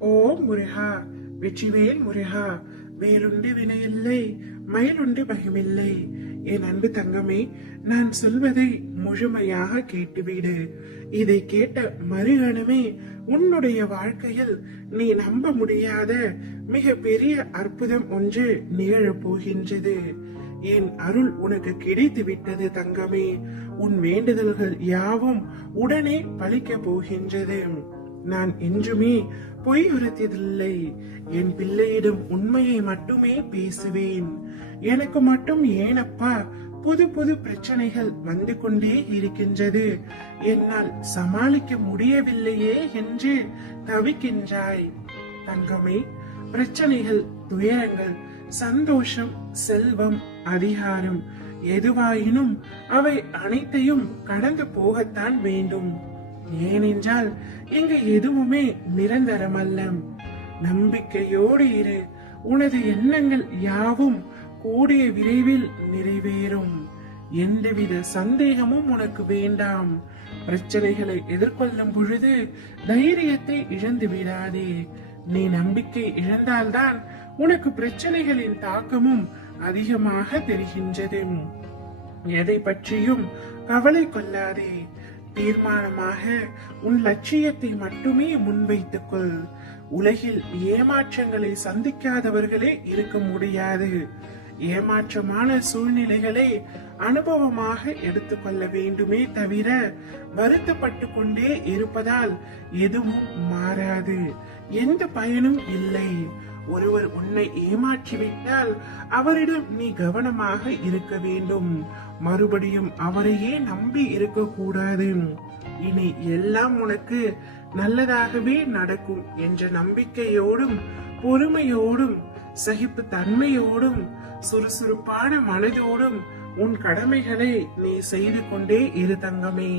ஓ முருகா, வெற்றிவேல் முருகா, வேலுண்டு வினையில்லை, மயிலுண்டு பயமில்லை. என் அன்பு தங்கமே, நான் சொல்வதை முழுமையாக கேட்டுவிடு. இதை கேட்ட மறுகணமே உன்னுடைய வாழ்க்கையில் நீ நம்ப முடியாத மிக பெரிய அற்புதம் ஒன்று நிகழப் போகின்றது. என் அருள் உனக்கு கிடைத்து விட்டது தங்கமே. உன் வேண்டுதல்கள் யாவும் உடனே பலிக்க போகின்றது. நான் என்றுமே பொய் உரைத்ததில்லை. என் பிள்ளையிடம் உண்மையை மட்டுமே பேசுவேன். எனக்கு மட்டும் ஏனப்பா புது புது பிரச்சனைகள் வந்து கொண்டே இருக்கின்றது, என்னால் சமாளிக்க முடியவில்லையே என்று தவிக்கின்றாய்? தங்கமே, பிரச்சனைகள், துயரங்கள், சந்தோஷம், செல்வம், அதிகாரம் எதுவாயினும் அவை அனைத்தையும் கடந்து போகத்தான் வேண்டும். ஏனென்றால் இங்கு எதுவுமே நிரந்தரமல்ல. நம்பிக்கையோடு இரு. உனது எண்ணங்கள் யாவும் கூடிய விரைவில் நிறைவேறும். எந்தவித சந்தேகமும் உனக்கு வேண்டாம். பிரச்சனைகளை எதிர்கொள்ளும் பொழுது தைரியத்தை இழந்து விடாதே. நீ நம்பிக்கை இழந்தால்தான் உனக்கு பிரச்சனைகளின் தாக்கமும் அதிகமாக தெரிகின்றது. எதை பற்றியும் கவலை கொள்ளாதே. தீர்மானமாக உன் லட்சியத்தை மட்டுமே முன்வைத்துக் கொள். உலகில் ஏமாற்றங்களை சந்திக்காதவர்களே இருக்க முடியாது. ஏமாற்றமான சூழ்நிலைகளை அனுபவமாக எடுத்துக்கொள்ள வேண்டுமே தவிர வருத்தப்பட்டு கொண்டே இருப்பதால் எதுவும் மாறாது. எந்த பயனும் இல்லை. ஒருவர் உன்னை ஏமாற்றிவிட்டால் அவரிடம் நீ கவனமாக இருக்க வேண்டும். மறுபடியும் அவரையே நம்பி இருக்க கூடாது. இனி எல்லாம் உனக்கு நல்லதாகவே நடக்கும் என்ற நம்பிக்கையோடும் பொறுமையோடும் சகிப்பு தன்மையோடும் சுறுசுறுப்பான மனதோடும் உன் கடமைகளை நீ செய்து கொண்டே இரு தங்கமே.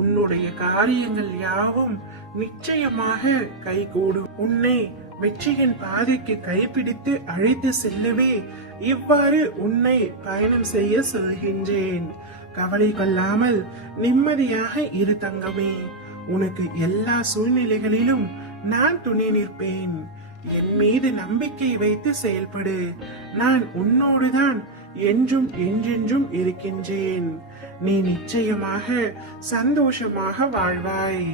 உன்னுடைய காரியங்கள் யாவும் நிச்சயமாக கைகூடும். உன்னை வெற்றியின் பாதைக்கு கைப்பிடித்து அழைத்து செல்லவே இவ்வாறு உன்னை பயணம் செய்ய சொல்கின்றேன். கவலை கொள்ளாமல் நிம்மதியாக இரு தங்கமே. உனக்கு எல்லா சூழ்நிலைகளிலும் நான் துணை நிற்பேன். என் மீது நம்பிக்கை வைத்து செயல்படு. நான் உன்னோடுதான் என்றும் என்றென்றும் இருக்கின்றேன். நீ நிச்சயமாக சந்தோஷமாக வாழ்வாய்.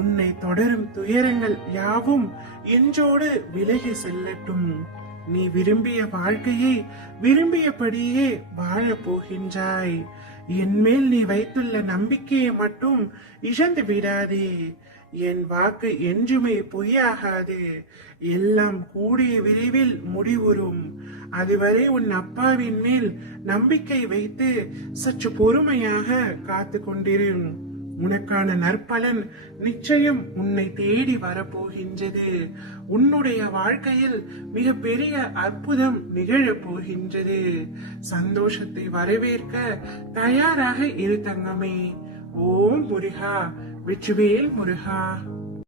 உன்னை தொடரும் துயரங்கள் யாவும் என்றோடு விலகி செல்லட்டும். நீ விரும்பிய வாழ்க்கையை விரும்பியபடியே வாழப் போகின்றாய். என் மேல் நீ வைத்துள்ள நம்பிக்கையை மட்டும் இழந்து விடாதே. என் வாக்கு என்றுமே பொய்யாகாது. எல்லாம் கூடிய விரைவில் முடிவுறும். அதுவரை உன் அப்பாவின் மேல் நம்பிக்கை வைத்து சற்று பொறுமையாக காத்து கொண்டிரு. உனக்கான நற்பலன் நிச்சயம் உன்னை தேடி வரப்போகின்றது. உன்னுடைய வாழ்க்கையில் மிக பெரிய அற்புதம் நிகழப் போகின்றது. சந்தோஷத்தை வரவேற்க தயாராக இரு தங்கமே. ஓம் முருகா, வெற்றிவேல் முருகா.